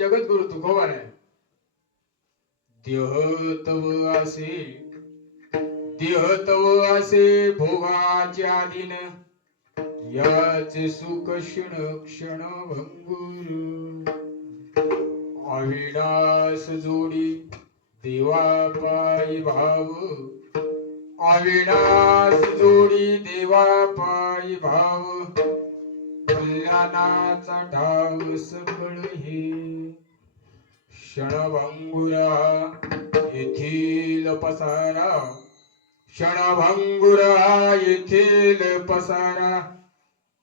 जगद्गुरु तुकोबाने देह तव असे देह तव असे भोगाचे आधीन याचे सुख क्षण क्षण भंगुर अविनाश जोडी देवा पायी भाव अविनाश जोडी देवा पायी भाव कल्याणाचा ठाव सकळ हे क्षणभंगुरा येथील पसारा क्षणभंगुरा येथील पसारा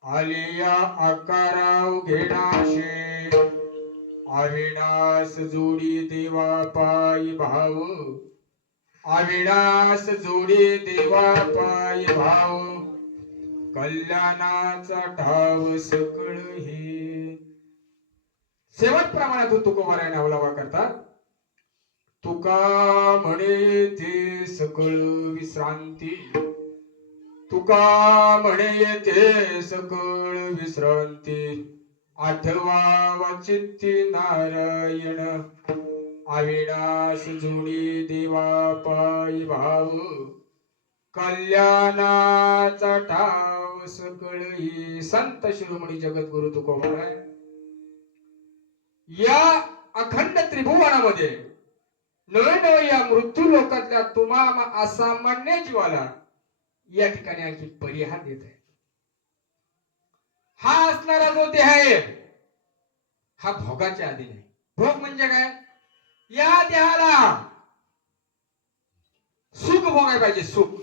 आलिया आकारा घेणाशे अविनाश जोडी देवा पायी भाव अविनाश जोडी देवा पायी भाव कल्याणाचा ठाव सकळ हे शेवट प्रमाणात तुकोबाराने अवलंबा करतात. तुका म्हणे ते सकळ विश्रांती तुका म्हणे ते सकळ विश्रांती आठवा चित्ती नारायण अविनाश जोडी देवा पायी भाव कल्याणाचा ठाव सकळ ही संत शिरोमणी जगद्गुरु तुकोबाराय या अखंड त्रिभुवनामध्ये नवे या मृत्यू लोकातल्या तुम्हा असामान्य जीवाला या ठिकाणी आणखी परिहार देत आहे. हा असणारा जो देह आहे हा भोगाच्या अधीन आहे. भोग म्हणजे काय? या देहाला सुख भोगाय पाहिजे. सुख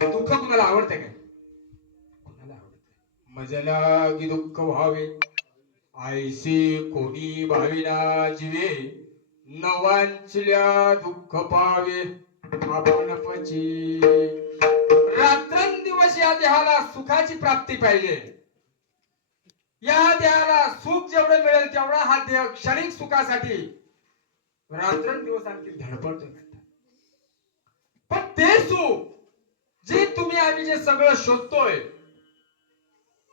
दुःख कुणाला आवडते काय? कुणाला आवडते? मजला की दुःख व्हावे ऐसे कोणी भाविना जीवे नवांचल्या दुःख पावे आपण पची रात्रंदिवस या देहाला सुखाची प्राप्ती पाहिजे. या देहाला सुख जेवढं मिळेल तेवढा हा देह क्षणिक सुखासाठी रात्रंदिवस आणखी धडपडतोय. पण ते सुख जे तुम्ही आम्ही जे सगळं शोधतोय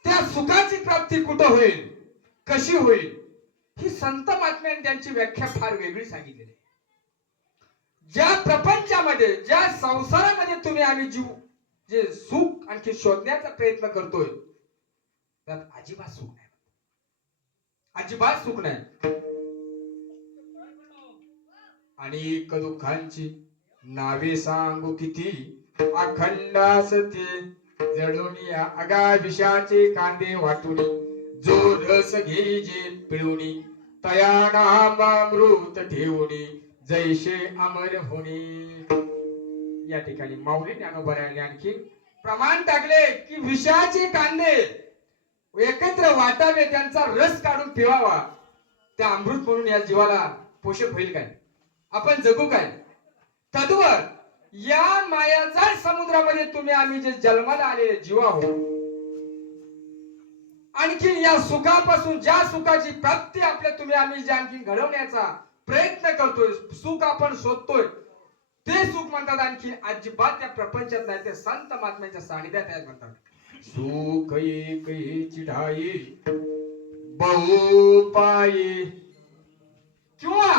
त्या सुखाची प्राप्ती कुठं होईल, कशी होईल, ही संत महात्म्यांनी त्यांची व्याख्या फार वेगळी सांगितलेली आहे. ज्या प्रपंचामध्ये ज्या संसारामध्ये तुम्ही आम्ही जीव जे सुख आणखी शोधण्याचा प्रयत्न करतोय त्यात अजिबात सुख नाही, अजिबात सुख नाही. अनेक दुःखांची नावे सांगू किती, अखंड असते जडून या अगा विषाचे कांदे वाटून, जो रस घेजे पिळूनी तया नामामृत ठेवणी जैसे अमर होणे. या ठिकाणी माऊली ज्ञानोबराने आणखी प्रमाण टाकले की विषाचे कांदे एकत्र वाटावे, त्यांचा रस काढून पिवावा, त्या अमृत म्हणून या जीवाला पोषक होईल काय, आपण जगू काय. तद्वर या मायाजाळ समुद्रामध्ये तुम्ही आम्ही जे जन्माला आलेले जीव आहोत, आणखी या सुखापासून ज्या सुखाची प्राप्ती आपल्या तुम्ही आम्ही जे आणखी घडवण्याचा प्रयत्न करतोय, सुख आपण शोधतोय, ते सुख म्हणतात आणखी अजिबात त्या प्रपंचात नाही, ते संत महात्म्यांच्या सानिध्यात आहेत म्हणतात. सुख एक ढाई बहु पायी, किंवा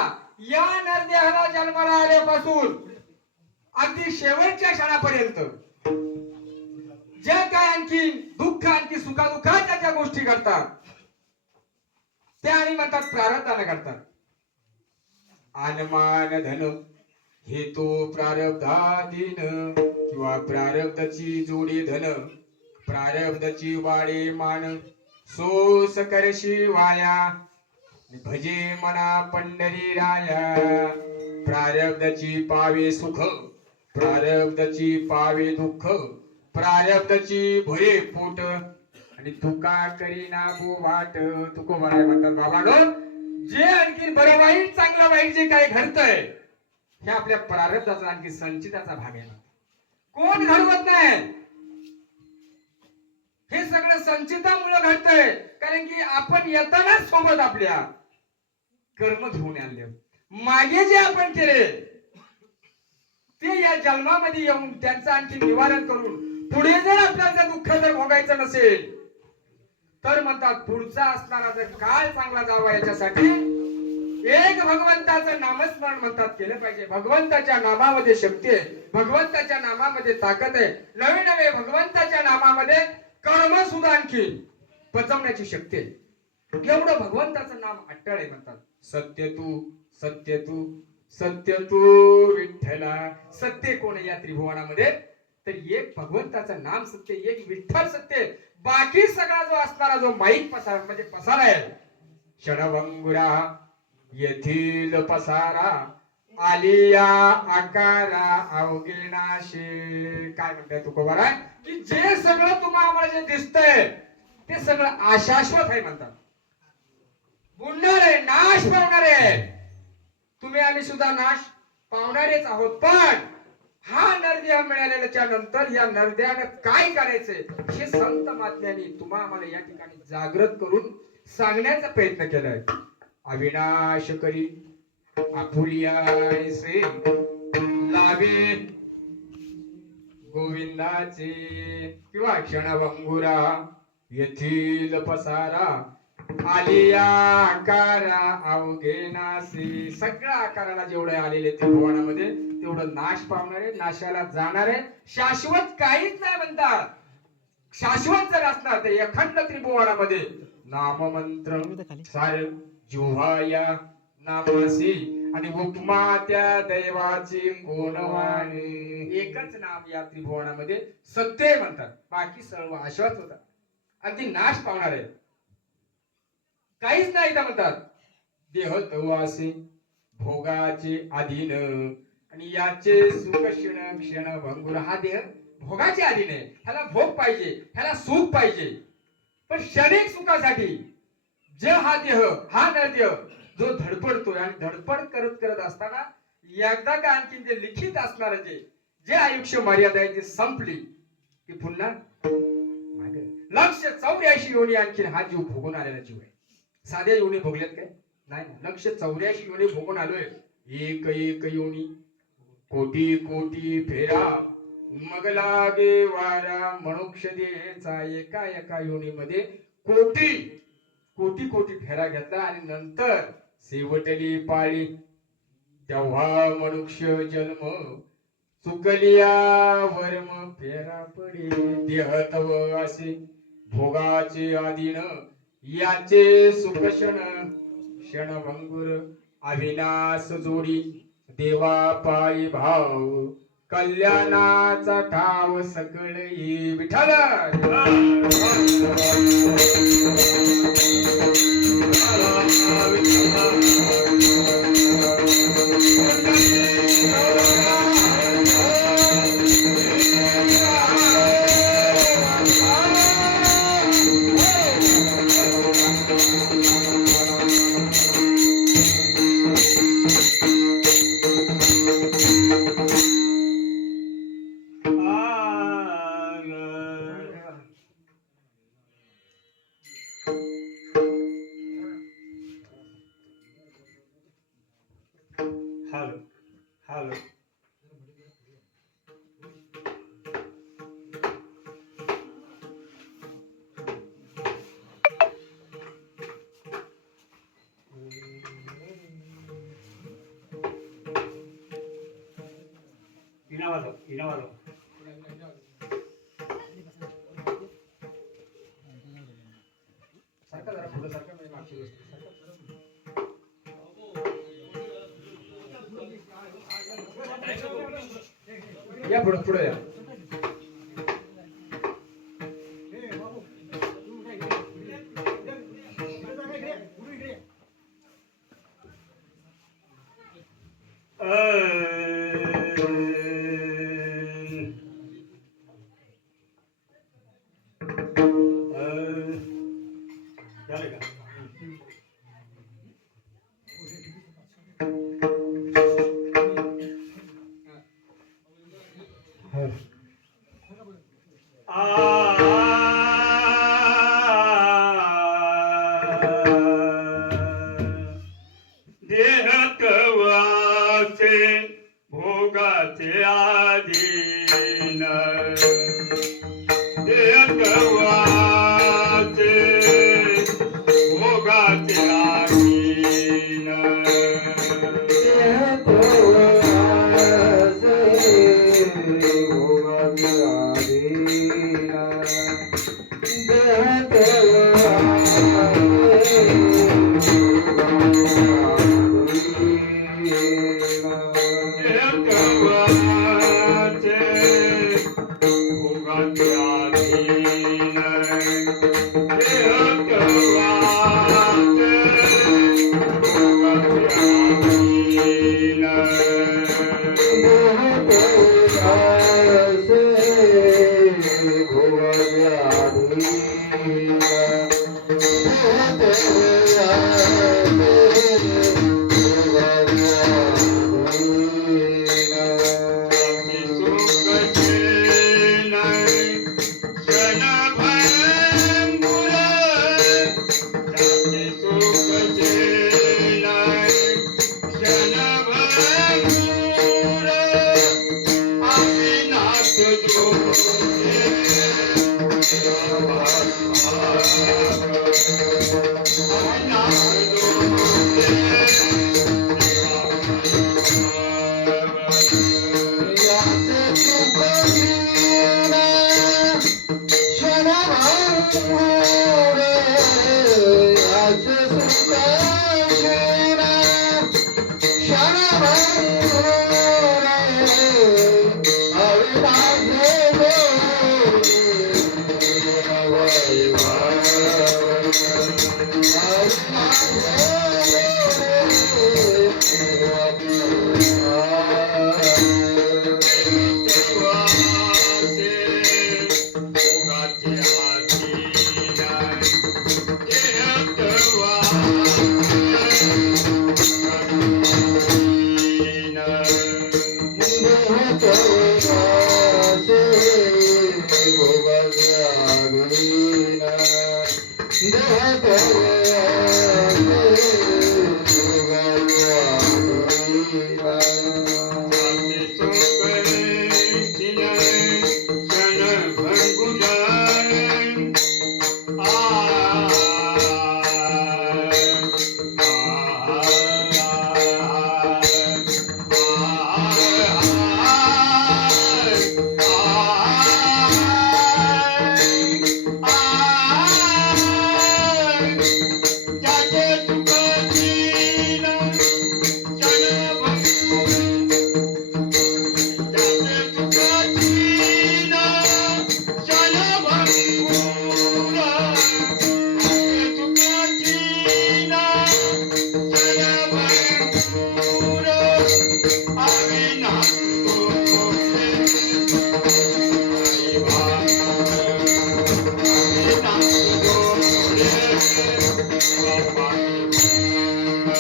या नरदेहाला जन्माला आल्यापासून अगदी शेवटच्या क्षणापर्यंत जे काय आणखी दुःख आणखी सुखादुःखाच्या ज्या गोष्टी घडतात त्या आणि म्हणतात प्रारब्धाने घडतात. आनमान धन हे तो प्रारब्धाधीन, किंवा प्रारब्धाची जोडी धन प्रारब्धाची वाडे मान, सोस करशी वाया भजे मना पंढरी राया. प्रारब्धाची पावे सुख प्रारब्धाची पावे दुःख, प्रारब्धाची भरे पोट आणि तुका करीना बो वाट. तुकोबाराय म्हणतात बाबांनो, जे आणखी बरं वाईट चांगलं वाईट जे काही घडतंय हे आपल्या प्रारब्धाचा आणखी संचिताचा भाग आहे. कोण घडवत नाही, हे सगळं संचितामुळे घडतंय. कारण की आपण येताना सोबत आपल्या कर्म घेऊन आणले, मागे जे आपण केले ते या जन्मामध्ये येऊन त्यांचं आणखी निवारण करून पुढे जर आपल्याला दुःख जर भोगायचं नसेल तर म्हणतात पुढचा असणारा जर काळ चांगला जावा याच्यासाठी एक भगवंताचं नामस्मरण म्हणतात केलं पाहिजे. भगवंताच्या नामामध्ये शक्ती आहे, भगवंताच्या नामामध्ये ताकद आहे. नवे नवे भगवंताच्या नामामध्ये कर्म सुद्धा आणखी पचवण्याची शक्ती आहे. एवढं भगवंताचं नाम अट्टळ आहे म्हणतात. सत्य तू सत्य तू सत्य तू विठ्ठला. सत्य कोण या त्रिभुवनामध्ये तर एक भगवंताचं नाम सत्य, एक विठ्ठल सत्य. बाकी सगळा जो असणारा जो माईक पसार म्हणजे पसारा आहे, क्षणभंगुरा येथील पसारा आलिया आकारा अवघेनाशे. काय म्हणताय तुकोबाराय की जे सगळं तुम्हाला जे दिसतंय ते सगळं अशाश्वत आहे म्हणतात, बुडणार आहे, नाश पावणार आहे. तुम्ही आम्ही सुद्धा नाश पावणारेच आहोत. पण हा नरदेह मिळाल्याच्या नंतर या नरदेहाने काय करायचंय हे संत महात्म्यांनी तुम्हा आम्हाला या ठिकाणी जागृत करून सांगण्याचा प्रयत्न केलाय. अविनाश करी आपुलियासे लावे गोविंदाचे, किंवा क्षणभंगुरा येथील पसारा आलिया आकारा अवघेनासी. सगळ्या आकाराला जेवढे आलेले त्रिभुवनामध्ये तेवढं नाश पावणार आहे, नाशाला जाणार आहे. शाश्वत काहीच नाही म्हणतात. शाश्वत जर असणार तर अखंड त्रिभुवनामध्ये नाममंत्र सार जिव्हाया नामासी आणि उपमा त्या दैवाची कोणवाणी. एकच नाम या त्रिभुवनामध्ये सत्य म्हणतात, बाकी सर्व अशाश्वत होतात, अगदी नाश पावणार आहे, काहीच नाही म्हणतात. देह तवासे भोगाचे अधीन आणि याचे सुख क्षण क्षण भंगुर. हा देह भोगाचे अधीन आहे, ह्याला भोग पाहिजे, ह्याला सुख पाहिजे. पण क्षणिक सुखासाठी जे हा देह हा नरदेह जो धडपडतोय आणि धडपड करत करत असताना एकदा का आणखी जे लिखित असणार जे आयुष्य मर्यादा आहे ती संपली की पुन्हा 184 योनी आणखी हा जीव भोगून आलेला जीव आहे. साध्या योनी भोगल्यात काय नाही ना. 184 योनी भोगून आलोय. एक एक योनी कोटी कोटी फेरा मग लागे वारा मनुष्य देचा. एका एका योनीमध्ये कोटी कोटी कोटी फेरा घेतला आणि नंतर शेवटली पाळी तेव्हा मनुष्य जन्म चुकलिया वर्म फेरा पडे देह तव असे भोगाचे आधीन याचे सुख क्षणभंगुर अविनाश जोडी देवा पायी भाव कल्याणाचा ठाव सकळी विठ्ठल. Hello. Hello. Inavado. सारखा जरा पुढे सारखा म्हणजे मागची गोष्ट या पुढे पुढे या. देहत्वाचे भोगाचे आधीन देहत्वाचे भोगाचे आधीन भोगाचे आधीन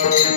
Ah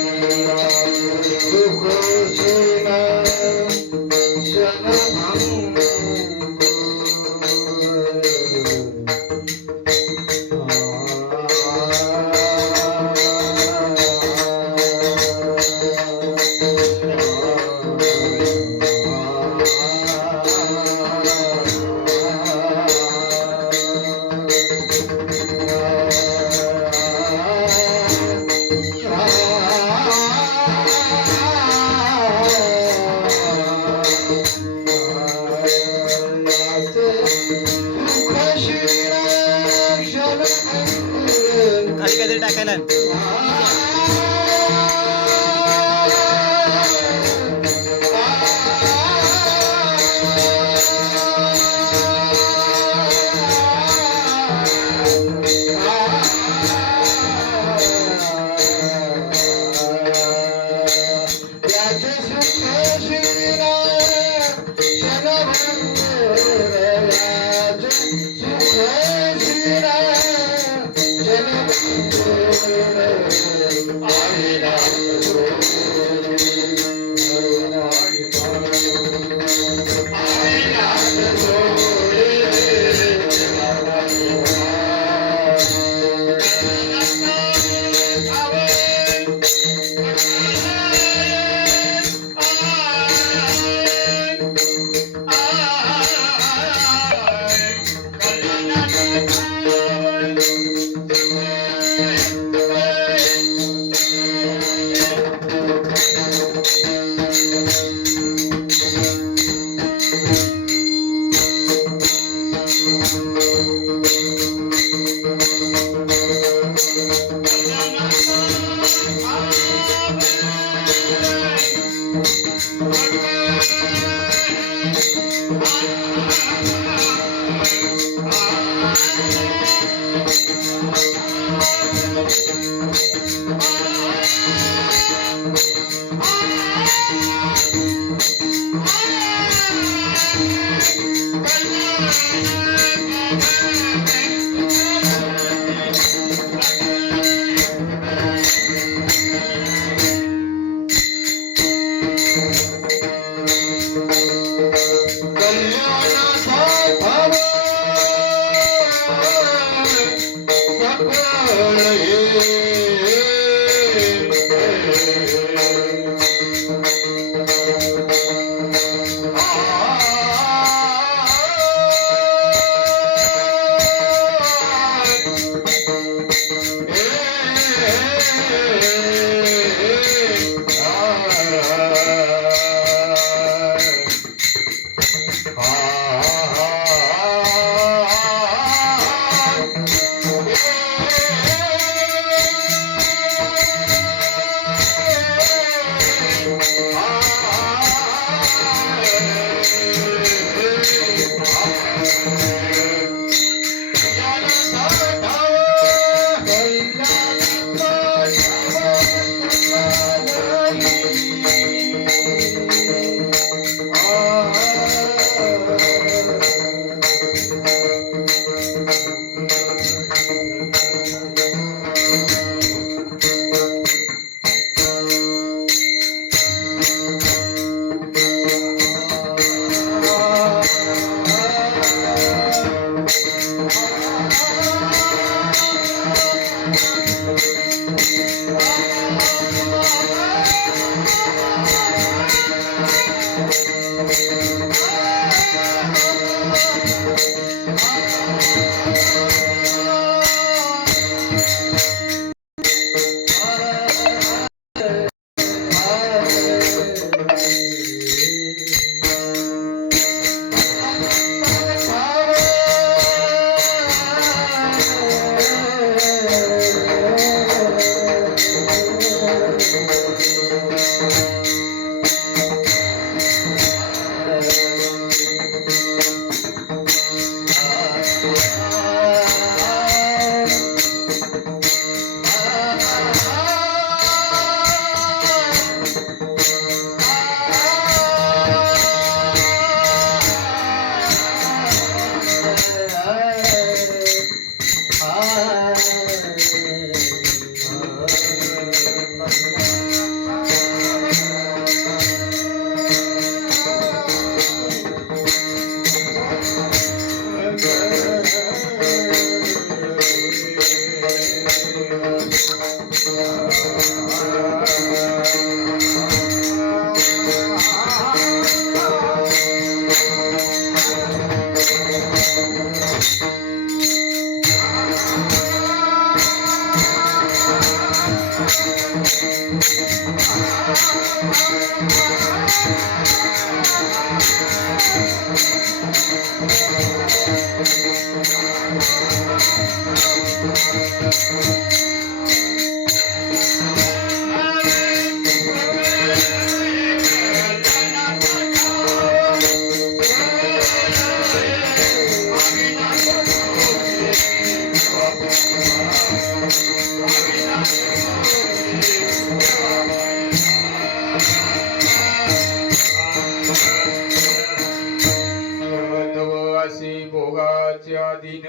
तव असे भोगाचे अधीन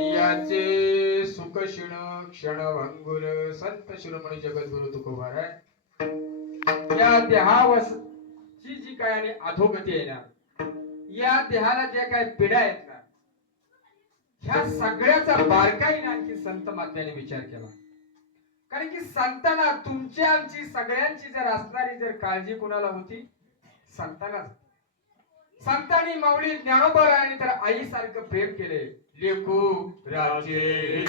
याचे सुख क्षीण क्षण भंगुर संत शिरोमणी जगद्गुरु तुकोबार या देहावची जी काय आणि अधोगती आहे ना, या देहाला ज्या काय पिढ्या आहेत ना, ह्या सगळ्याचा बारकाईने आणखी संत महात्म्याने विचार केला. कारण की संतांना तुमची आमची सगळ्यांची जर असणारी जर काळजी कुणाला होती, संतांना. संतांनी माऊली ज्ञानोबा आणि तर आई सारखं प्रेम केले. लेकू राजे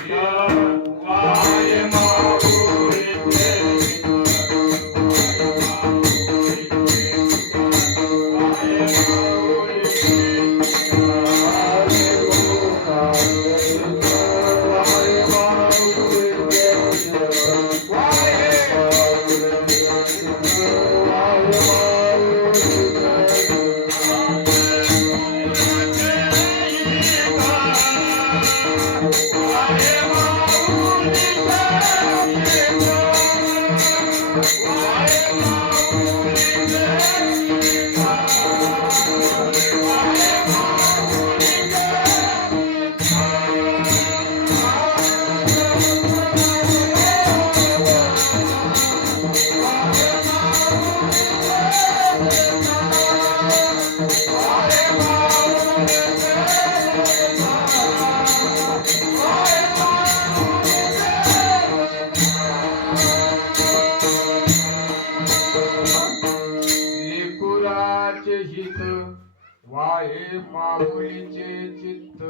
वाय वाहे माऊलीचे चित्त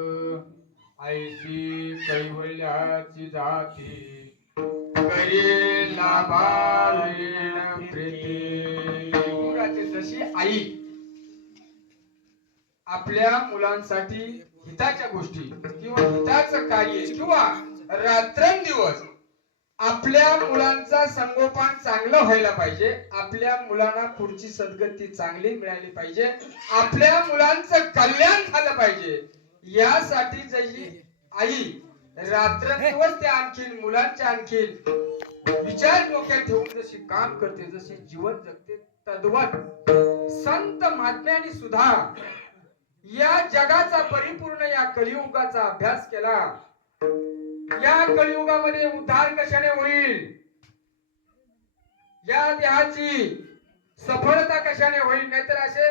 ऐशी कैवल्याची जाती करी लाभावीण प्रीती. गुराची जशी आई आपल्या मुलांसाठी हिताच्या गोष्टी किंवा हिताचं कार्य किंवा रात्रंदिवस आपल्या मुलांचा संगोपन चांगलं व्हायला पाहिजे, आपल्या मुलांना पुढची सद्गती चांगली मिळाली पाहिजे, आपल्या मुलांचं कल्याण झालं पाहिजे, यासाठी जशी आई रात्रंदिवस त्या आणखीन मुलांच्या आणखीन विचार डोक्यात ठेवून जशी काम करते, जशी जीवन जगते, तद्वत संत महात्म्यांनी सुद्धा या जगाचा परिपूर्ण या कलियुगाचा अभ्यास केला. या कलियुगामध्ये उद्धार कशाने होईल, या देहाची सफलता कशाने होईल, नाहीतर असे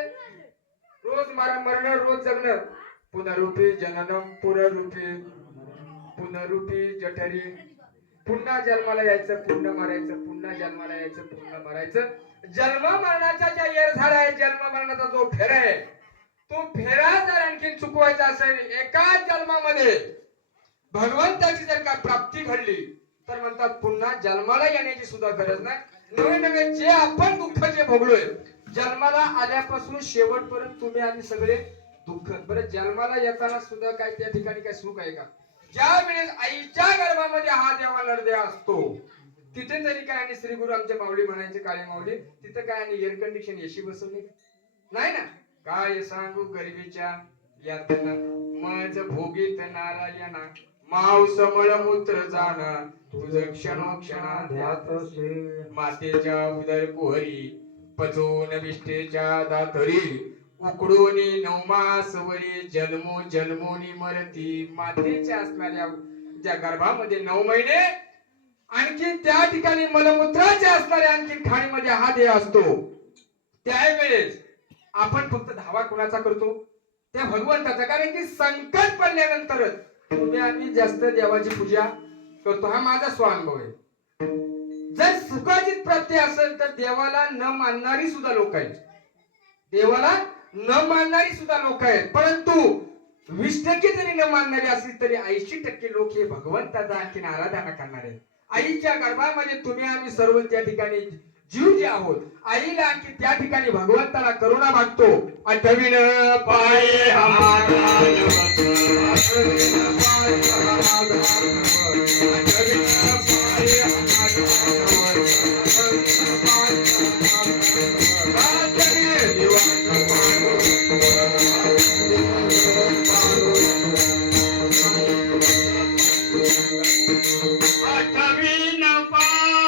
रोज मरण रोज जगणं, पुनरुपी जननम पुनरुपी पुनरुपी जठरी, पुन्हा जन्माला यायचं पुन्हा मरायचं, पुन्हा जन्माला यायचं पुन्हा मरायचं. जन्म मरणाच्या ज्या येर झाड आहे, जन्म मरणाचा जो फेरा आहे, तो फेरा जर आणखी चुकवायचा असेल, एकाच जन्मामध्ये भगवंताची जर का प्राप्ती घडली तर म्हणतात पुन्हा जन्माला येण्याची सुद्धा गरज नाही. नवे नवे जे आपण दुःख जे भोगलोय जन्माला आल्यापासून शेवटपर्यंत तुम्ही आम्ही सगळे दुःख. बरं जन्माला येताना सुद्धा काय त्या ठिकाणी काय सुख आहे का? ज्या वेळेस आईच्या गर्भामध्ये हा देवा नरदेव असतो तिथे तरी काय आणि श्री गुरु आमचे माऊली म्हणायचे काळे माऊली, तिथे काय आणि एअर कंडिशन एसी बसवले नाही ना. काय सांगू गरिबीच्या यातना मज भोगीत नारायणा मांस मळमूत्र जाना तुझ क्षणोक्षणा ध्यात मातेच्या उदर कुहरी पचून विष्ठेच्या दातरी उकडूनी नवमासवरी जन्मो जन्मोनी मरती. मातेच्या असणाऱ्या ज्या गर्भामध्ये 9 महिने आणखी त्या ठिकाणी मलमूत्राचे असणाऱ्या आणखी खाणीमध्ये हा देह असतो. त्यावेळेस आपण फक्त धावा कोणाचा करतो? त्या भगवंताचा. कारण की संकट पडल्यानंतरच तुम्ही आम्ही जास्त देवाची पूजा करतो. हा माझा स्वानुभव आहे. जर सुखाची प्राप्ती असेल तर देवाला न मानणारी सुद्धा लोक आहेत, देवाला न मानणारी सुद्धा लोक आहेत. परंतु 20% जरी न मानणारी असली तरी 80% लोक हे भगवंताचा आणखीन आराधना करणार आहेत. आईच्या गर्भामध्ये तुम्ही आम्ही सर्व त्या ठिकाणी जीव जे आहोत आईला आणखी त्या ठिकाणी भगवंताला करुणा मागतो. आठवीन पाये आठवीन पायी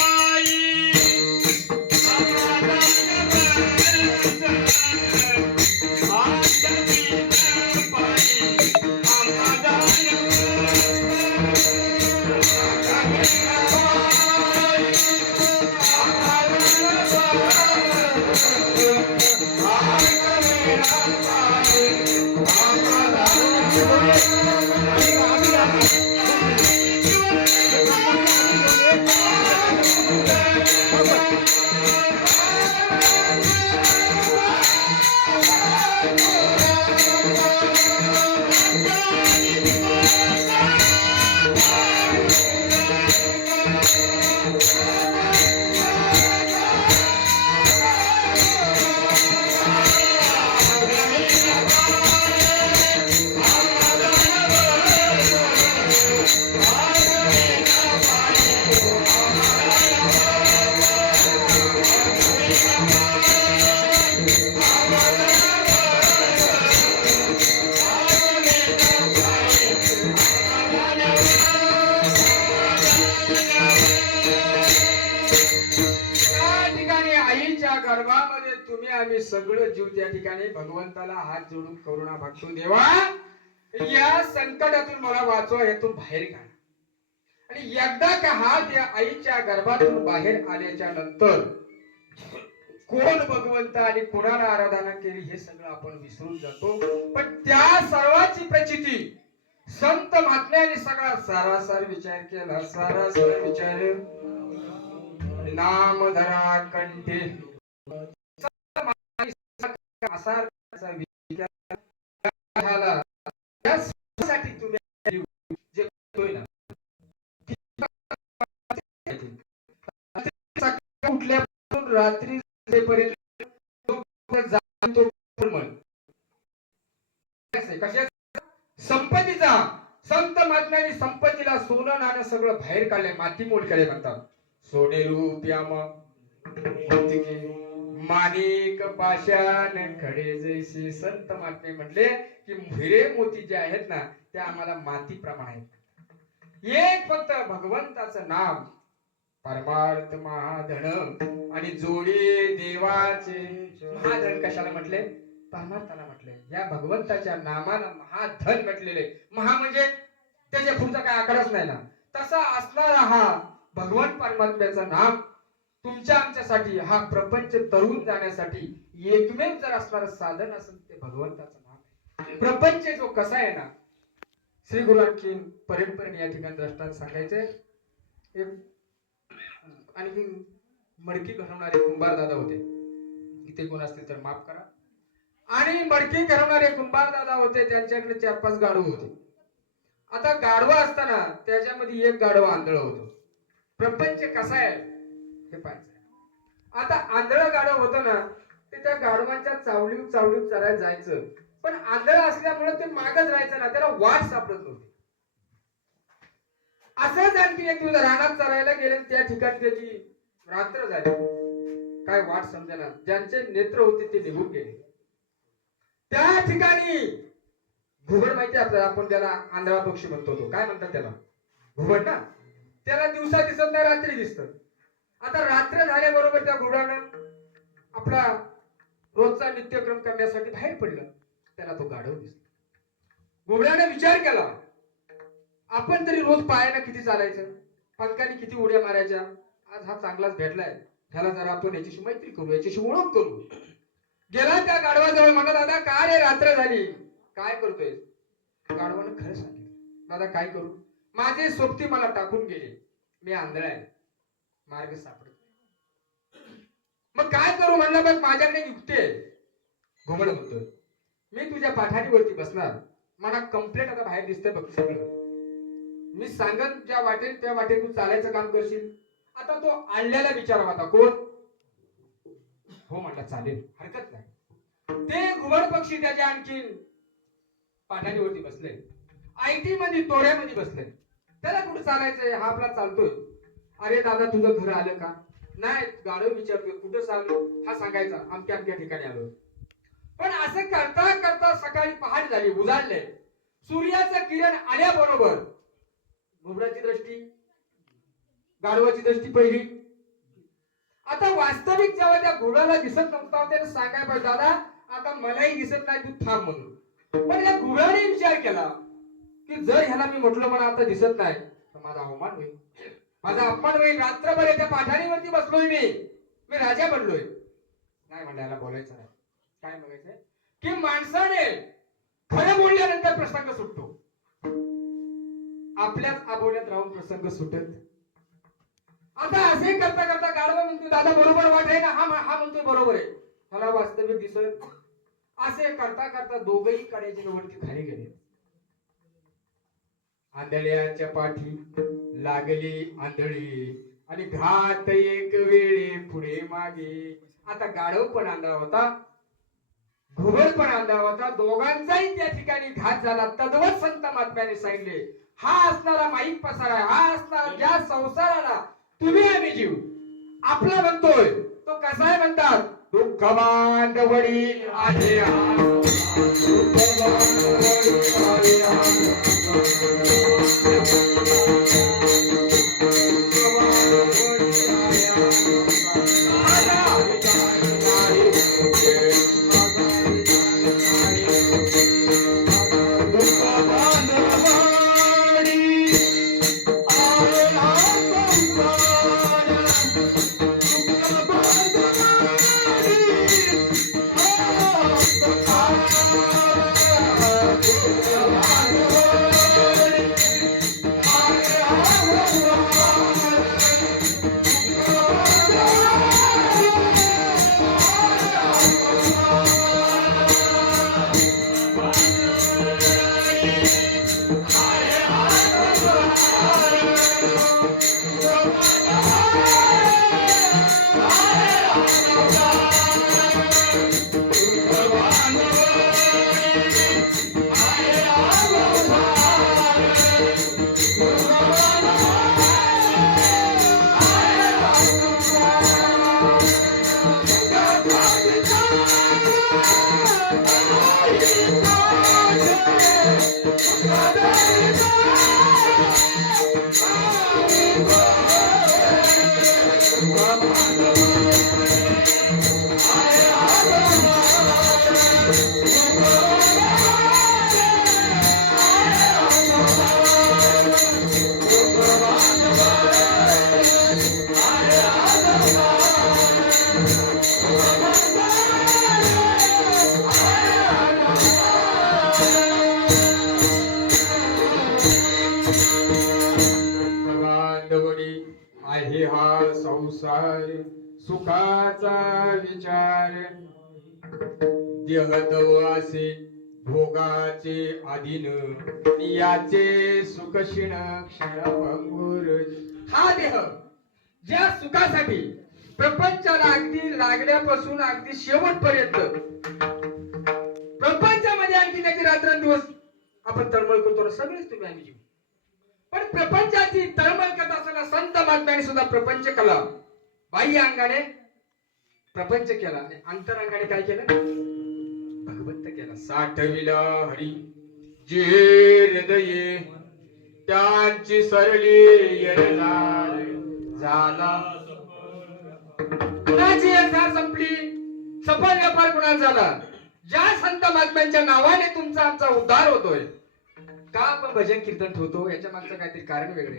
त्या ठिकाणी आईच्या गर्भामध्ये तुम्ही आम्ही सगळं जीव त्या ठिकाणी भगवंताला हात जोडून करुणा मागतो. देवा या संकटातून मला वाचवा, यातून बाहेर काढा. आणि एकदा का हा त्या आईच्या गर्भातून बाहेर आल्याच्या नंतर कोण भगवंत आणि कोणाला आराधना केली हे सगळं आपण विसरून जातो. पण त्या सर्वाची प्रचिती संत महात्म्याने सगळा सारासार विचार केला. सारासार विचार नाम धरा कंठे असा विचार झाला. त्यासाठी तुम्ही जे करतोय ना उठल्यापासून रात्री संपत्तीचा संत महात्म्याने संपत्तीला सोनं नाणं सगळं बाहेर काढलंय, माती मोल केले म्हणतात. सोने रूप्याम माणिक पाषाण खडे जैसे. संत महात्मे म्हटले की हिरे मोती जे आहेत ना ते आम्हाला माती प्रमाण आहेत. एक फक्त भगवंताचं नाम परमार्थ महाधन आणि जोडी देवाचे. महाधन कशाला म्हटले? परमार्थाला म्हटले. या भगवंताच्या नामाला महाधन म्हटलेले. महा म्हणजे त्याच्या पुढचा काय आकारच नाही ना. तसा असणारा हा भगवान परमात्म्याचं नाम तुमच्या आमच्यासाठी हा प्रपंच तरुण जाण्यासाठी एकमेव जर असणारं साधन असेल ते भगवंताचं नाम. प्रपंच जो कसा आहे ना, श्री गुरु आणखी परंपरेने या ठिकाणी दृष्टांत सांगायचे. एक आणखी मडकी घडवणारे कुंभार दादा होते. इथे कोण असतील तर माफ करा. आणि मडकी घडवणारे कुंभार दादा होते, त्यांच्याकडे 4-5 गाढव होते. आता गाढवा असताना त्याच्यामध्ये एक गाढवा आंधळ होतो. प्रपंच कसा आहे हे पाहायचं. आता आंधळ गाढव होतं ना ते त्या गाढवांच्या चावडीव चरायला जायचं, पण आंधळ असल्यामुळे ते मागच राहायचं ना, त्याला वाट सापडत नव्हती. असंच आणखी एक दिवस रानात चरायला गेले, त्या ठिकाणी त्याची रात्र झाली. काय वाट समजेना, ज्यांचे नेत्र होते ते निघून गेले. त्या ठिकाणी घुबड माहिती आपल्याला, आपण त्याला आंधळा पक्षी म्हणतो. तो काय म्हणतात त्याला? घुबड ना. त्याला दिवसा दिसत नाही, रात्री दिसत. आता रात्र झाल्याबरोबर त्या घुबडानं आपला रोजचा नित्यक्रम करण्यासाठी बाहेर पडलं. त्याला तो गाढव दिसला. घुबडाने विचार केला, आपण तरी रोज पायानं किती चालायचं, पंखाने किती उड्या मारायच्या, आज हा चांगलाच भेटलाय, ह्याला जरा आपण याच्याशी मैत्री करू, याच्याशी ओळख करू. गेला त्या गाढवाजवळ, म्हणा दादा काय रे रात्र झाली, काय करतोय? गाढवानं खरं सांगितलं, दादा काय करू, माझे सोबती मला टाकून गेले, मी आंधळ आहे, मार्ग सापडत नाही. मग काय करू म्हणलं, बघ माझ्याकडे युक्ती आहे. घुबड म्हणतोय, मी तुझ्या पाठाडीवरती बसणार, मला कंप्लेंट आता बाहेर दिसतंय बघ सगळं. मी सांगत ज्या वाटेत त्या वाटेत तू चालायचं काम करशील. आता तो आणल्याला विचारावा आता कोण. हो म्हटलं चालेल हरकत नाही. ते घुबड पक्षी त्याच्या आणखीन पाठाडीवरती बसले. आयटी मध्ये तोड्यामध्ये बसले. त्याला कुठे चालायचंय हा आपला चालतोय. अरे दादा तुझं घर आलं का. नाही गाडव विचारतोय कुठं चाललो. हा सांगायचा अमक्या अमक्या ठिकाणी आलो. पण असं करता करता सकाळी पहाट झाली उजाडले. सूर्याचं किरण आल्याबरोबर घुबडाची दृष्टी गाढवाची दृष्टी पहिली. आता वास्तविक जेव्हा त्या घोड्याला दिसत नव्हता त्याने सांगायला पाहिजे दादा आता मलाही दिसत नाही तू थांब म्हणून. पण या घोड्याने विचार केला की जर ह्याला मी म्हटलं मला आता दिसत नाही तर माझा अवमान होईल. माझा अपमान होईल. रात्रभर याच्या पाठाणीवरती बसलोय मी राजा बनलोय. नाही म्हणलं याला बोलायचं नाही. काय बघायचंय की माणसाने खरं बोलल्यानंतर प्रसंग सुटतो. आपल्याच आबोल्यात राहून प्रसंग सुटत. आता असे करता करता गाढवा म्हणतो दादा बरोबर वाट आहे ना. हा म्हणतोय बरोबर आहे. मला वास्तविक दिसत. असे करता करता दोघही कड्याच्या वरती खाली गेले. आंधळ्याच्या पाठी लागली आंधळी आणि घात एक वेळे पुढे मागे. आता गाढव पण आंधळा होता घुबड पण आंधळा होता. दोघांचाही त्या ठिकाणी घात झाला. तद्वत संत महात्म्याने सांगितले हा असणारा माईक पसारा हा असणारा ज्या संसाराला तुम्ही आम्ही जीव आपला म्हणतोय तो कसा आहे म्हणतात. दुःख बांधवडी आहे आहे हा संसार सुखाचा विचार देहदवासे भोगाचे अधीन याचे सुख क्षीण क्षण भंगुर. हा देह ज्या सुखासाठी प्रपंचाला अगदी लागण्यापासून अगदी शेवटपर्यंत प्रपंचामध्ये आणखी त्याची रात्रंदिवस आपण तळमळ करतो सगळेच तुम्ही आम्ही जीव. पण प्रपंचाची तळमळ करत असताना संत महात्म्याने सुद्धा प्रपंच केला. बाह्य अंगाने प्रपंच केला आणि अंतरंगाने काय केलं भगवंत केला. साठविला हरी जे हृदये त्यांची सरली येणार झाला. कुणाची येणार संपली सफल व्यापार कुणाचा झाला. ज्या संत महात्म्यांच्या नावाने तुमचा आमचा उद्धार होतोय. का आपण भजन कीर्तन ठेवतो याच्या मागचं काहीतरी कारण वेगळे.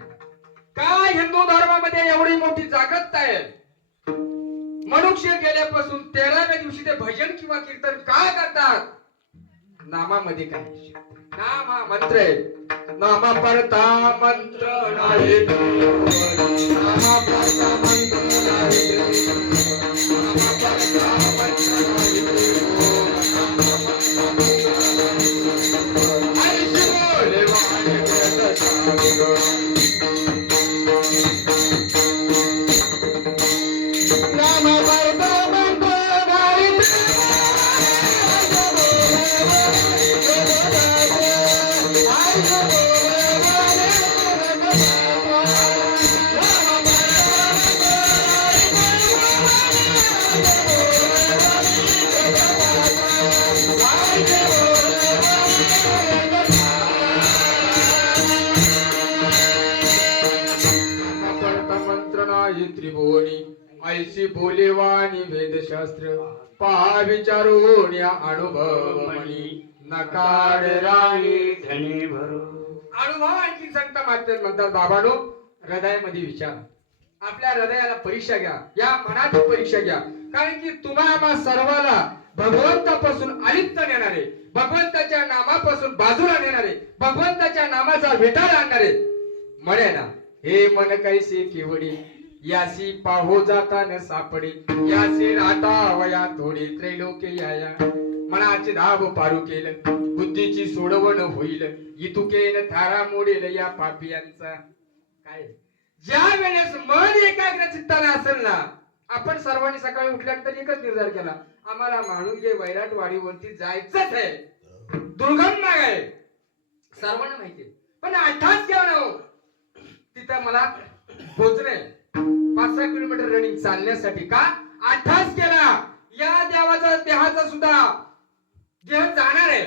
का हिंदू धर्मामध्ये एवढी मोठी जागृतता आहे. मनुष्य गेल्यापासून 13व्या दिवशी ते भजन किंवा कीर्तन का करतात. नामामध्ये काय नाम हा मंत्र आहे. नामा परता मंत्र नाही. नामा परता मंत्र नाही. नामा परता मंत्र नाही. ऐशी बोलेवाणी वेदशास्त्र पहा विचारून या अनुभव म्हणी नकाड राणी धनी भरो. अनुभव आणखी सांगता मात्र म्हणतात बाबानो हृदयामध्ये विचार आपल्या हृदयाला परीक्षा घ्या या मनाची परीक्षा घ्या कारण की तुम्हाला सर्वाला भगवंतापासून अलिप्त नेणारे भगवंताच्या नामापासून बाजूला नेणारे भगवंताच्या नामाचा विठाळ आणणारे म्हणे ना हे मन कैसे केवडी यासी पाहो जाता न सापडी यासी राहता वया थोडी त्रैलोक्य याया मनाचे धाव पारू केलं बुद्धीची सोडवण होईल इतुकेन थारा मोडेल या पापियांचा काय ज्या वेळेस मन एकाग्र चित्ताने असेल ना आपण सर्वांनी सकाळी उठल्यानंतर एकच निर्धार केला आम्हाला माणुंगे वैराटवाडीवरती जायचंच आहे दुर्गम मार्ग आहे सर्वांना माहिती पण 28 केव्हा ना तिथं मला पोहोचणे 5-6 किलोमीटर रनिंग चालण्यासाठी का 28 केला या देवाचा देहाचा सुद्धा देह जाणार आहे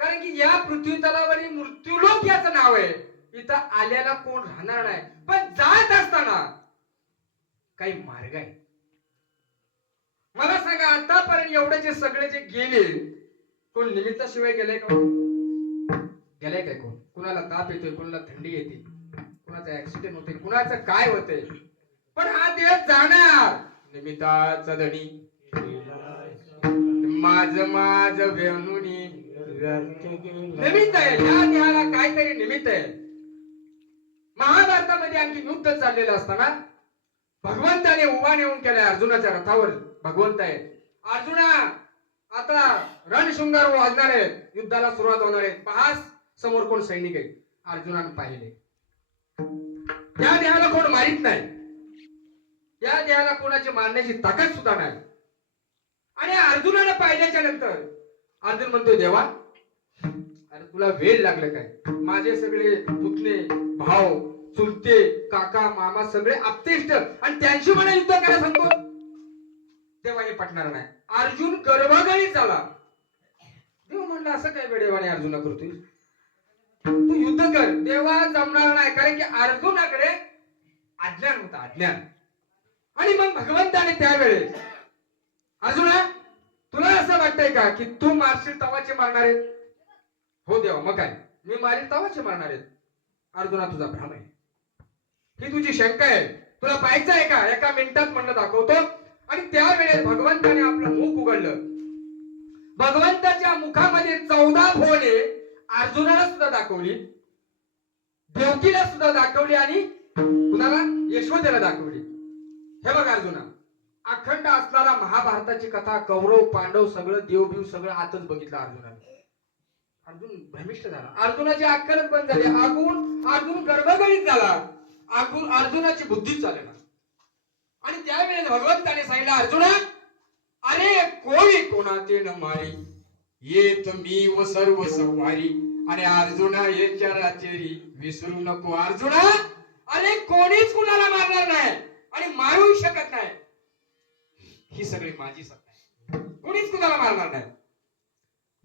कारण की या पृथ्वी तलावरील मृत्यूलोक याचं नाव आहे इथं आल्याला कोण राहणार नाही पण जात असताना काही मार्ग आहे मला सांगा आतापर्यंत एवढे जे सगळे जे गेले कोण निमित्ताशिवाय गेले का गेले काय कोण कुणाला ताप येतोय कुणाला थंडी येते कुणाचा ऍक्सिडेंट होते कुणाचं काय होतंय पण हा देह जाणार निमित्ताचा धणी माझ वेणुनी निमित्त आहे या देहाला काहीतरी निमित्त आहे महाभारतामध्ये आणखी युद्ध चाललेलं असताना भगवंताने उभा नेऊन केलाय अर्जुनाच्या रथावर भगवंत आहे अर्जुना आता रणशृंगार वाजणार आहे युद्धाला सुरुवात होणार आहे पहास समोर कोण सैनिक आहे अर्जुनाने पाहिले या देहाला कोण मारित नाही या देहाला कोणाची मारण्याची ताकद सुद्धा नाही आणि अर्जुनाने पाहिल्याच्या नंतर अर्जुन म्हणतो देवा अरे तुला वेळ लागलं काय माझे सगळे पुतणे भाऊ चुलते काका मामा सगळे आप्तेष्ट आणि त्यांची मला युद्ध करायला सांगतो तेव्हा हे पटणार नाही अर्जुन गर्भगणी झाला देव म्हणलं असं काय वेळेवाणी अर्जुना करतोय तू युद्ध कर देवा जमणार नाही कारण की अर्जुनाकडे अज्ञान होता अज्ञान आणि मग भगवंताने त्यावेळेस अर्जुना तुला असं वाटतंय का की तू मारशील तवाचे मारणार आहेत हो देवा मग काय मी मारील तवाचे मारणार आहेत अर्जुना तुझा भ्रम आहे ही तुझी शंका आहे तुला पाहायचं आहे का एका मिनिटात म्हणलं दाखवतो आणि त्यावेळेस भगवंताने आपलं मुख उघडलं भगवंताच्या मुखामध्ये 14 भोवणे अर्जुनाला सुद्धा दाखवली देवकीला सुद्धा दाखवली आणि कुणाला यशोदेला दाखवली हे बघ अर्जुना अखंड असणारा महाभारताची कथा कौरव पांडव सगळं देवबीव सगळं आतच बघितलं अर्जुनाने अर्जुन भ्रमिष्ठ झाला अर्जुनाची अक्कलच बंद झाली अर्जुन गर्भगणित झाला अर्जुनाची बुद्धी चालेना आणि त्यावेळेस भगवंताने सांगितलं अर्जुना अरे कोणी कोणाचे न मारी येत मी व सर्व संवारी आणि अर्जुना येच्या राचेरी विसरू नको अर्जुना अरे कोणीच कुणाला मारणार नाही आणि मारू शकत नाही ही सगळी माझी सत्ता आहे कोणीच कुणाला मारणार नाही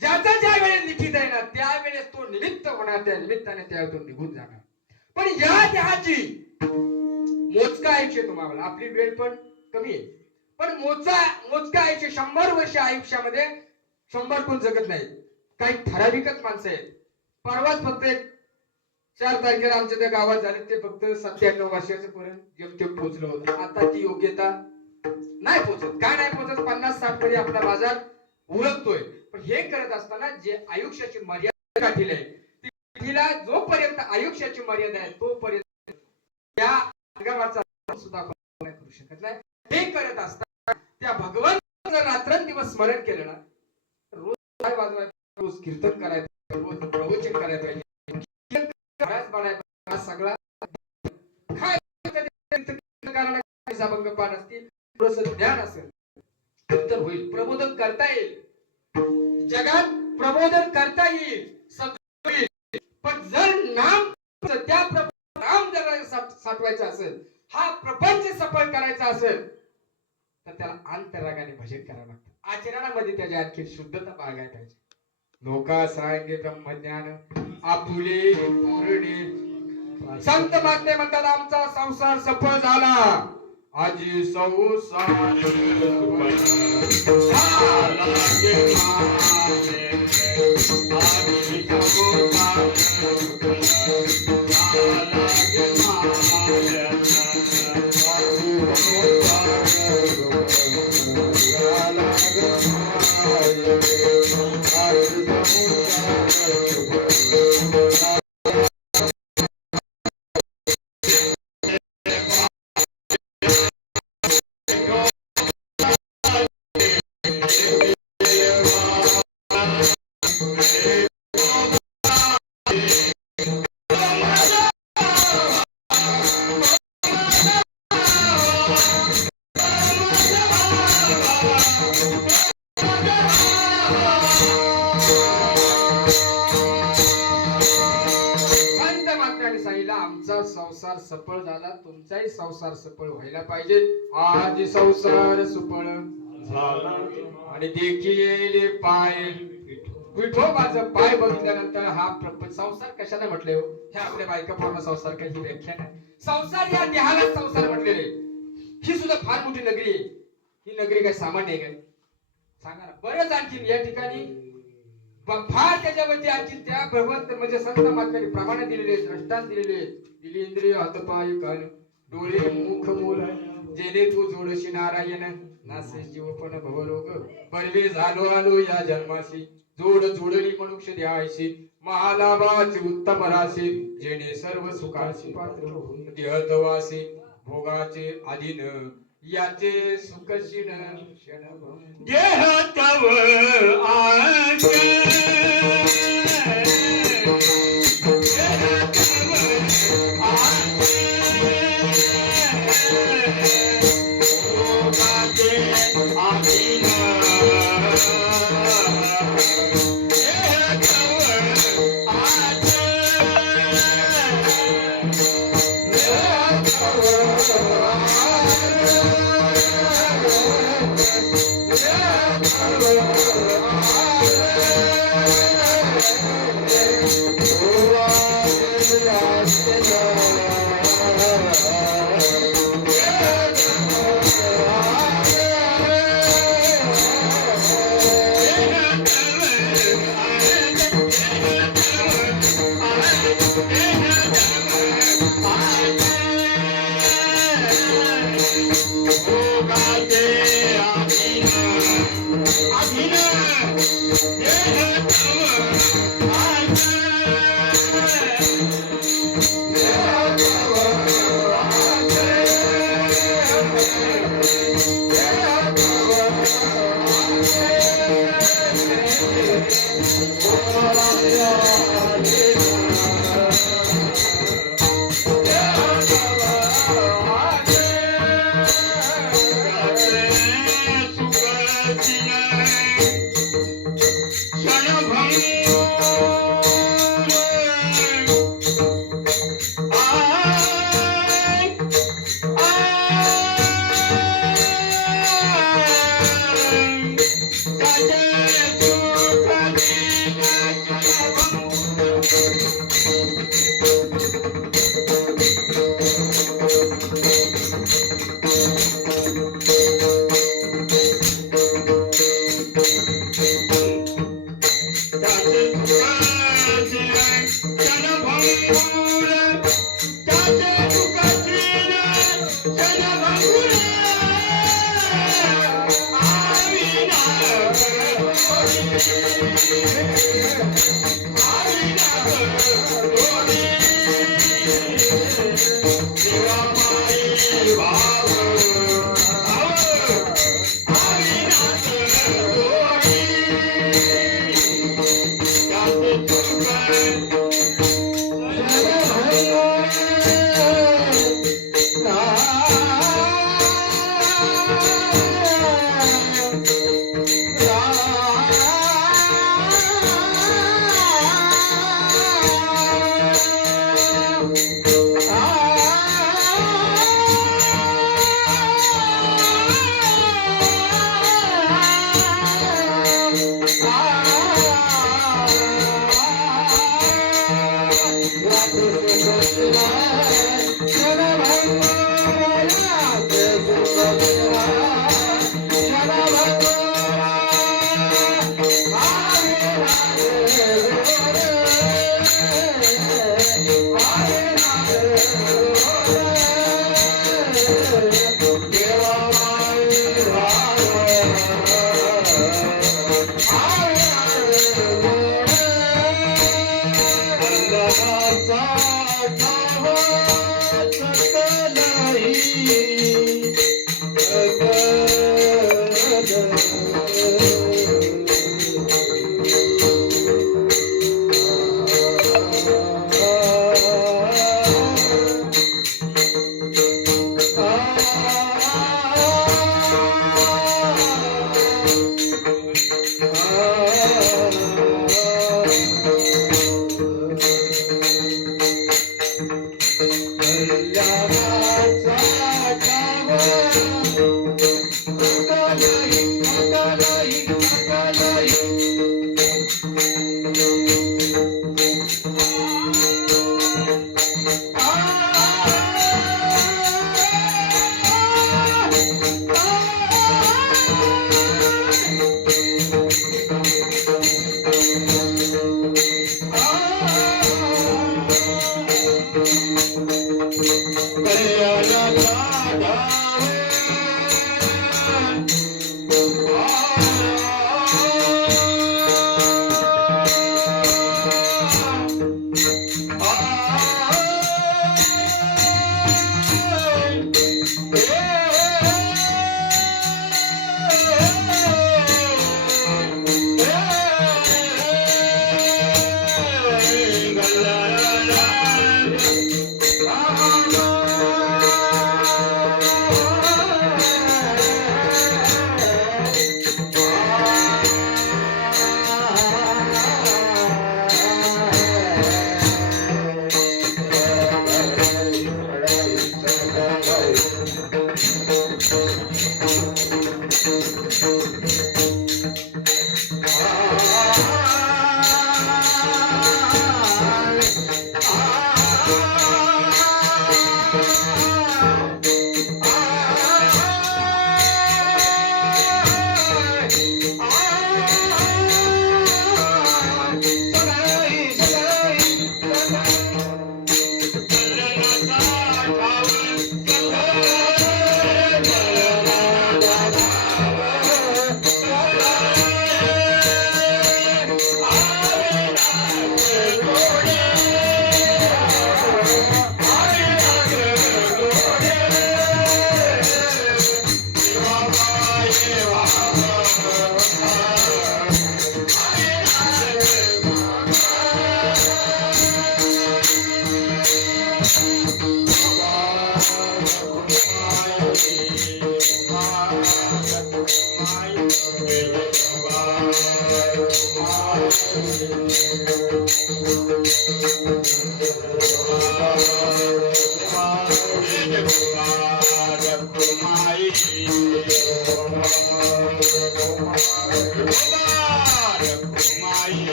ज्याचा ज्या वेळेस लिखित आहे ना त्यावेळेस तो निमित्त होणार त्या निमित्ताने त्यातून निघून जाणार पण या देहाची मोजका आयुष्य तुम्हाला आपली वेळ पण कमी आहे पण मोजका आयुष्य 100 वर्ष आयुष्यामध्ये 100 कोण जगत नाही काही ठराविकच माणसं आहेत परवाच फक्त 4 तारखेला आमच्या त्या गावात झाले ते फक्त 97 वर्षाचे पर्यंत जेमतेम पोहोचलं होतं आता ती योग्यता नाही पोहोचत का नाही पोहोचत 50-60 मध्ये आपला बाजार उलटतोय पण हे करत असताना जे आयुष्याची मर्यादा गाठील आहे तिला जोपर्यंत आयुष्याची मर्यादा आहे तोपर्यंत त्या अंगावरचा सुद्धा करू शकत नाही हे करत असताना त्या भगवंताचं जर रात्रंदिवस स्मरण केलं ना रोज काय वाजवायचं रोज कीर्तन करायचं रोज प्रवचन करायला पाहिजे सगळा काय अभंग पाठ असतील थोडंसं ज्ञान असेल तर होईल प्रबोधन करता येईल जगात प्रबोधन करता येईल सगळं होईल पण जर नाम त्या नाम जर साठवायचं असेल हा प्रपंच सफल करायचा असेल तर त्याला अंतरागाने भजन करावं लागतं आचरणामध्ये त्याच्या आणखी शुद्धता बाळगायला पाहिजे लोका सांगे ब्रह्मज्ञान आपुले पूर्णे संत महात्मे म्हणतात आमचा संसार सफळ झाला आजी संसार सुपळ झाला गे माये आधी संसार सुपळ झाला गे माये संत महात्म्यांनी सांगितलं आमचा संसार सफळ झाला तुमचाही संसार सफळ व्हायला पाहिजे आज संसार सुफळ झाला आणि देखी येईल पाय विठोबाचं पाय बघितल्यानंतर हा प्रपंच संसार कशाला म्हटले हो हे आपल्या बायका पूर्ण संसार काही व्याख्या नाही संसार या देहाला संसार म्हटलेले ही सुद्धा फार मोठी नगरी आहे ही नगरी काय सामान्य आहे काय सांगा ना बरंच आणखी या ठिकाणी फार त्याच्यावरती आणखी त्या भगवंत म्हणजे संत महात्म्यांनी प्रमाणे दिलेले आहेत दृष्टांत दिलेले आहेत दिली इंद्रिय हातपाय कान डोळे मुख मूल जेणे तू जोडशी नारायण नासे जीवपण भवरोग बरवे झालो आलो या जन्माशी जोड जोडली मनुष्य द्यायशी महालाभाची उत्तम राशी जेणे सर्व सुखाशी पात्र होऊन देहतवासी भोगाचे अधीन याचे सुख क्षीण क्षण देह तव आशे देह तव आशे आधीन देह तव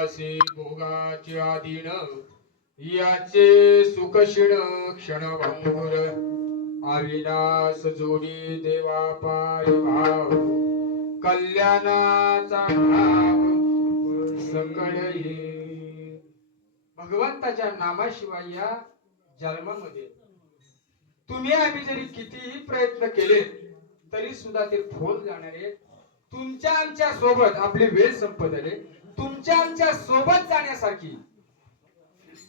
असे भोगाचे आधीन याचे सुख क्षीण क्षण भंगुर अविनाश जोडी देवा पाय भाव कल्याणाचा भाव सकळ ये. भगवंताच्या नामाशिवाय या जन्मामध्ये तुम्ही आम्ही जरी कितीही प्रयत्न केले तरी सुद्धा ते फोल जाणारे. तुमच्या आमच्या सोबत आपली वेळ संपत आले. तुमच्या आमच्या सोबत जाण्यासाठी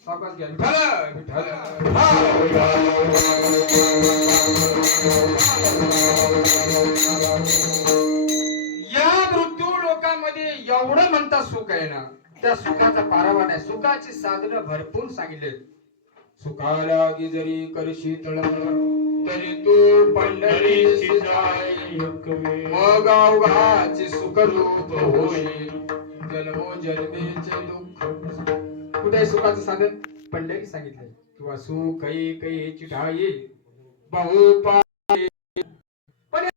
सावकाश घ्या. विठ्ठल विठ्ठल या मृत्यू लोकांमध्ये एवढं म्हणता सुख आहे ना, त्या सुखाचा पारावा नाही. सुखाची साधनं भरपूर सांगितले. सुखाला जरी करशी तळमळ तरी तू पंढरीशी जाय. मग अवघाचे सुख रूप होईल जन्मो जन्मेचे दुःख. कुठे आहे सुखाचं साधन? पंढरी सांगितलंय. किंवा सुख काही चिठाई बहुपाय. पण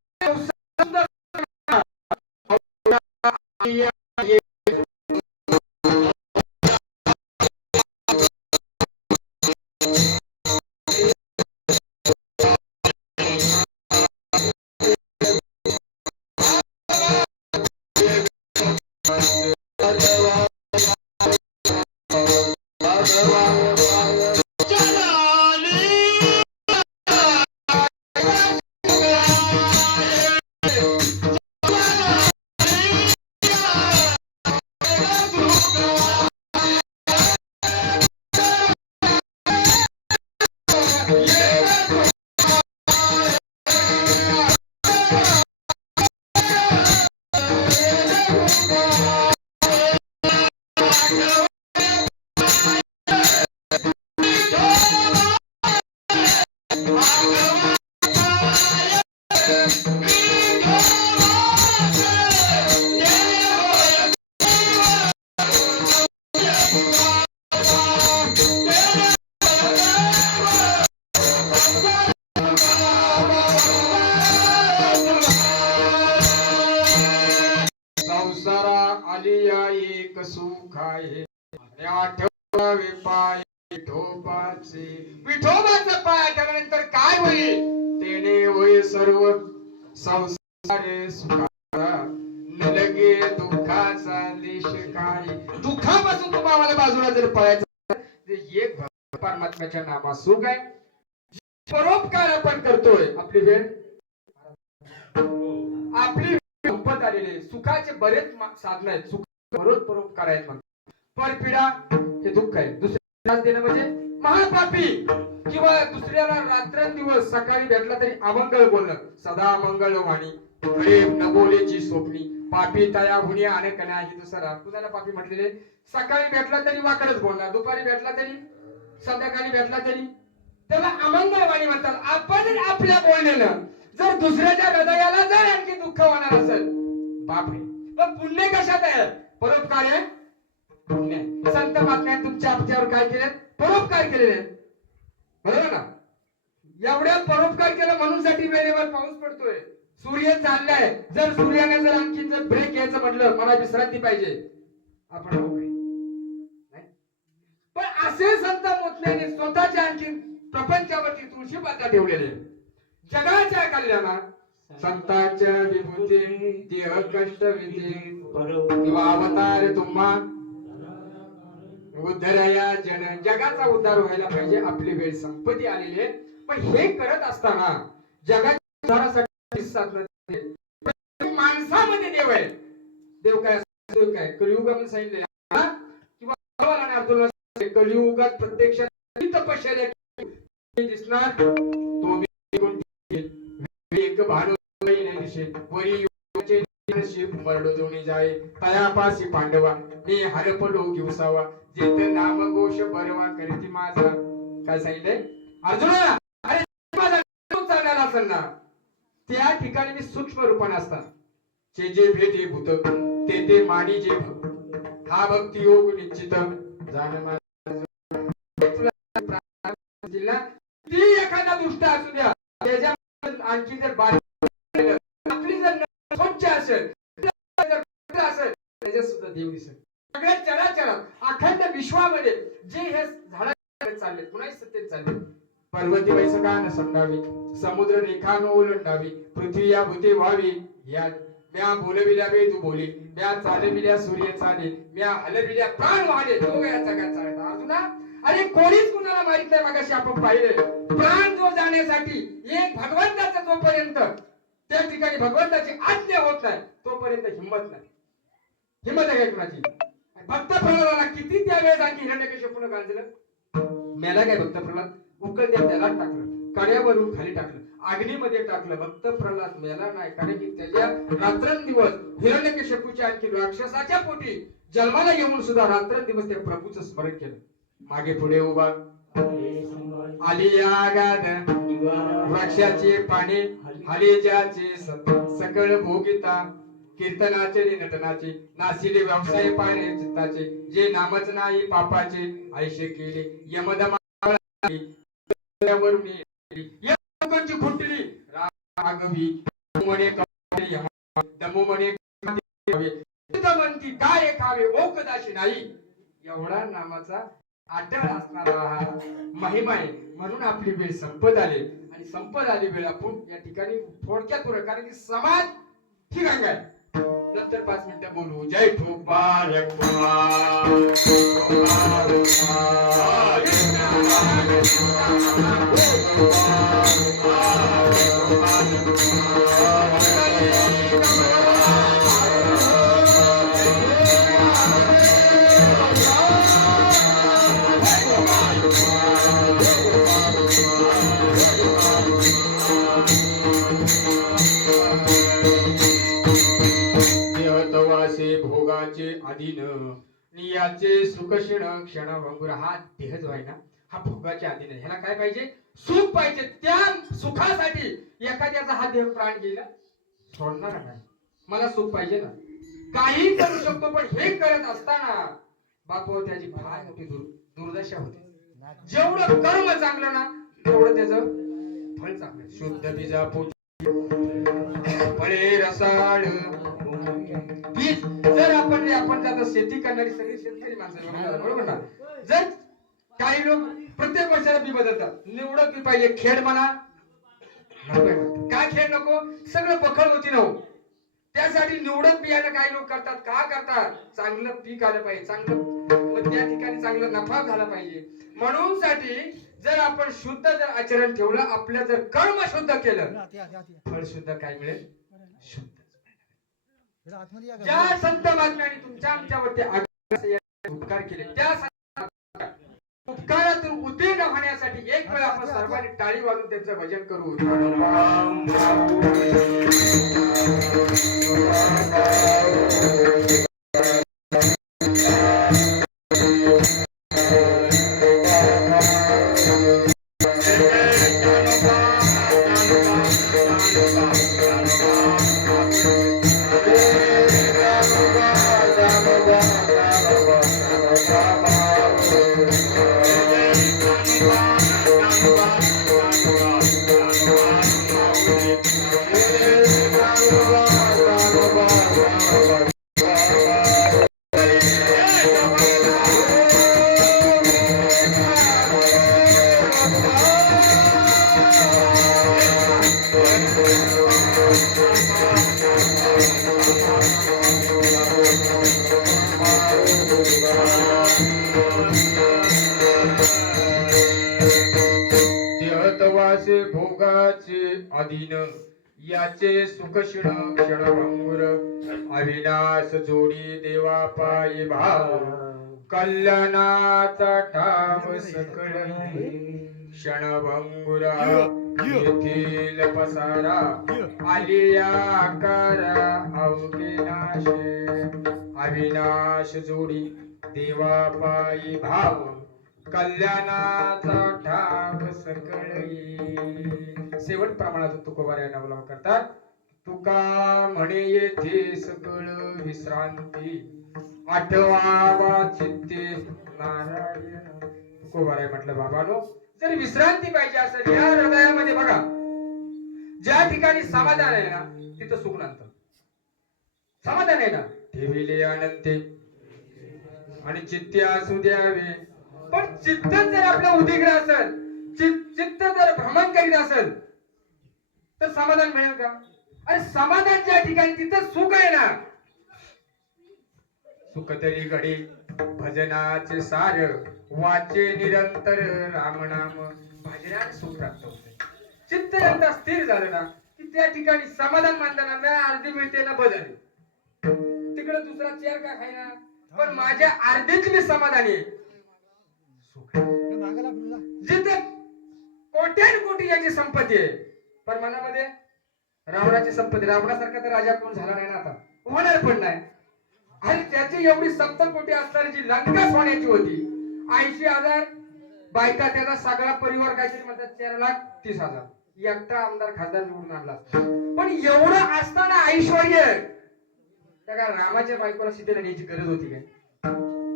एक सुख आहे. आठवावे पाय विठोबाचे. विठोबाचा पाय आठवल्यानंतर काय होईल? तेने होय सर्व संसार सुखाचा न लगे दुःखाचा देश काय. दुःखापासून तुम्हाला बाजूला जर पळायचं एक परमात्म्याच्या नामात सुख आहे. परोपकार आपण करतोय. आपली वेळ आपली संपत आलेली. सुखाचे बरेच साधन आहेत. सुख बरोच परोपकार आहेत. परपीडा हे दुःख आहे. दुसऱ्याला देणं म्हणजे महापापी. किंवा दुसऱ्याला रात्रंदिवस सकाळी भेटला तरी अमंगळ बोलणं. सदा मंगळ वाणी प्रेम न बोलेची स्वप्नी पापी तया हुनी अनेक नाही. दुसरा कुणाला पापी म्हटलेले? सकाळी भेटला तरी वाकडच बोलणार, दुपारी भेटला तरी, संध्याकाळी भेटला तरी त्याला अमंगळ वाणी म्हणतात. आपण आपल्या बोलण्यानं जर दुसऱ्याच्या हृदयाला जर आणखी दुःख होणार असेल, बापरे. पण पुण्य कशात आहे? परोपकार आहे. पुण्य संत महात्म्याने तुमच्या आपल्यावर काय केले? परोपकार केलेले. बरोबर ना? एवढ्या परोपकार केलं म्हणून साठी वेळेवर पाऊस पडतोय. सूर्य चाललाय. जर सूर्याने जर आणखी जर ब्रेक घ्यायचं म्हटलं, मला विश्रांती पाहिजे, आपण हो काय नाही. पण असे संत मोठ्याने स्वतःच्या आणखी प्रपंचावरती तुळशी पाता ठेवलेले. जगाच्या कल्याणात संतांच्या विभूती देह कष्ट विधी किंवा अवतार तुम्हा उद्धरया जन, जगाचा उद्धार व्हायला पाहिजे. आपली वेळ संपत्ती आलेली आहे. पण हे करत असताना जगाच्या उद्धारासाठी साधनं प्रत्येक माणसामध्ये देव आहे. देव काय देव काय कलियुगामध्ये सांगितले किंवा अर्जुनाला कलियुगात प्रत्यक्षात तपश्चर्या दिसणार. तो एक भानु नाही दिसे वरी युगाचे नशीब मरडो जोणी जाय तयापासी पांडवा मी हरपलो घेऊसावा जेत नाम घोष बरवा करीती माझा. काय सांगितलंय अर्जुना? अरे माझा चालला असेल ना त्या ठिकाणी मी सूक्ष्म रूपाने असतात. जे जे भेटे भूत ते ते मानी जे हा भक्ती योग निश्चित जाण ती एखादा दुष्ट असू द्या त्याच्या आणखी जर आपली जर स्वच्छ असेल त्याच्यात सुद्धा देव दिसेल. सगळ्या चराचरात अखंड विश्वामध्ये जे हे झाड चालले पुन्हा सत्तेत चालले. पर्वती वैसका न समजावी समुद्र रेखा न ओलांडावी पृथ्वी या भूते व्हावी या म्या बोलविल्या वे तू बोली म्या चालविल्या सूर्य चाले म्या हलविल्या प्राण वाहले तो या जगात चालत. अर्जुना अरे कोणीच कुणाला माहित नाही. मगाशी आपण पाहिले प्राण जो जाण्यासाठी एक भगवंताचा जोपर्यंत त्या ठिकाणी भगवंताची आज्ञा होत नाही तोपर्यंत हिंमत नाही. हिंमत आहे कुणाची? भक्त प्रल्हादाला किती त्यावेळेस आणखी हिरण्यकश्यपूने गांजलं. मेला काय भक्त प्रल्हाद? उकळत्या त्याला टाकलं, कड्यावरून खाली टाकलं, अग्नीमध्ये टाकलं. भक्त प्रल्हाद मेला नाही कारण की त्याच्या रात्रंदिवस हिरण्यकश्यपूच्या आणखी राक्षसाच्या पोटी जन्माला येऊन सुद्धा रात्रंदिवस त्या प्रभूचं स्मरण केलं. मागे पुढे उभा आली या गाद वृक्षाची पाने आली ज्याचे सकळ भोगिता कीर्तनाचे नटनाचे नासिले व्यवसाय पाहिले चित्ताचे जे नामच नाही पापाचे आयुष्य केले यमदमावरून लोकांची खुंटली रागवी म्हणे दमू म्हणे म्हणती काय खावे ओकदाशी नाही. एवढा नामाचा आठवण असणारा हा महिमा आहे. म्हणून आपली वेळ संपत आली आणि संपत आली वेळ आपण या ठिकाणी थोडक्यात पुरं कारण की समाज ही गंगा आहे. नंतर 5 मिनिटं बोलू. जय ठोकबार भोगाचे अधीन नियाचे सुख क्षण क्षण भंगुर. हा देहच व्हाय ना हा भोगाच्या अधीन आहे. ह्याला काय पाहिजे? सुख पाहिजे. त्या सुखासाठी एखाद्याचा हा देह प्राण गेला सोडणार नाही. मला सुख पाहिजे ना काही करू शकतो पण हे करत असताना बापू त्याची फार मोठी दुर्दशा होते. जेवढं कर्म चांगलं ना तेवढं त्याचं फळ चांगलं. शुद्ध बीजा फळे रसाळ बीज. जर आपण जाता शेती करणारी सगळी शेतकरी माणसं बरोबर ना. जर काही लोक प्रत्येक वर्षाला बी बदलतात. निवडक बी पाहिजे. खेड म्हणा काय खेळ नको सगळं बखल होती ना. त्यासाठी निवडक बियाणं काही लोक करतात. का करतात? चांगलं पीक आलं पाहिजे, चांगलं त्या ठिकाणी चांगला नफा झाला पाहिजे म्हणून साठी जर आपण शुद्ध जर आचरण ठेवलं आपलं जर कर्म शुद्ध केलं फळ शुद्ध काय मिळेल? शुद्ध. ज्या संत महात्म्यांनी तुमच्या आमच्यावरती उपकार केले त्या उपकारातून उत्तीर्ण होण्यासाठी एक वेळ आपण सर्वांनी टाळी वाजून त्यांचं भजन करू. भोगाचे अधीन याचे सुख क्षणभंगुर अविनाश जोडी देवा पायी भाव कल्याणाचा ठाव सकळ क्षणभंगुरा येथील पसारा आलिया आकारा अवघे नाशे अविनाश जोडी देवा पायी भाव कल्याणाचा ठाव सकळी. शेवट प्रमाणात तुकोबार या नावला करतात. तुका म्हणे येथे सकळ विश्रांती आठवावा चित्ते नारायण. तुकोबार म्हटलं बाबानो, जर विश्रांती पाहिजे असेल या हृदयामध्ये बघा, ज्या ठिकाणी समाधान आहे ना तिथं सुख नसतं. समाधान आहे ना ठेविले अनंते आणि चित्ते असू द्यावे. पण चित्त जर आपलं उदिग्र असेल, चित्त जर भ्रमण करीत असेल तर समाधान मिळेल का? अरे समाधान ज्या ठिकाणी तिथं सुख आहे ना. सुख तरी घडी भजनाचे सार वाचे निरंतर रामनाम भजनात सुख प्राप्त होते. चित्त एकदा स्थिर झालं ना की त्या ठिकाणी समाधान मानताना ना अर्धी मिळते ना भजन. तिकडे दुसरा चेअर का खायना, पण माझ्या अर्धीच मी समाधानी आहे. जिथे कोट्यान कोटी याची संपत्ती आहे, पण मनामध्ये रावणाची संपत्ती. रावणासारखा तर राजा कोण झाला नाही ना, आता होणार पण नाही. आणि त्याची एवढी 70 कोटी असणारी जी लंका सोन्याची होती, 80,000 बायका, त्याचा सगळा परिवार काहीतरी म्हणतात 4,30,000. एकटा आमदार खासदार निवडून आणला. पण एवढं असताना ऐश्वर्य त्या रामाच्या बायकोला सीतेला न्यायची गरज होती काय?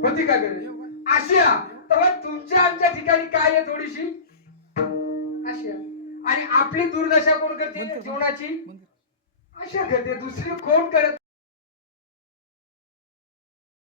होती का गरज? आशिया तेव्हा तुमच्या आमच्या ठिकाणी काय आहे थोडीशी आशिया. आणि आपली दुर्दशा कोण करते जीवनाची? आशा करते, दुसरी कोण करत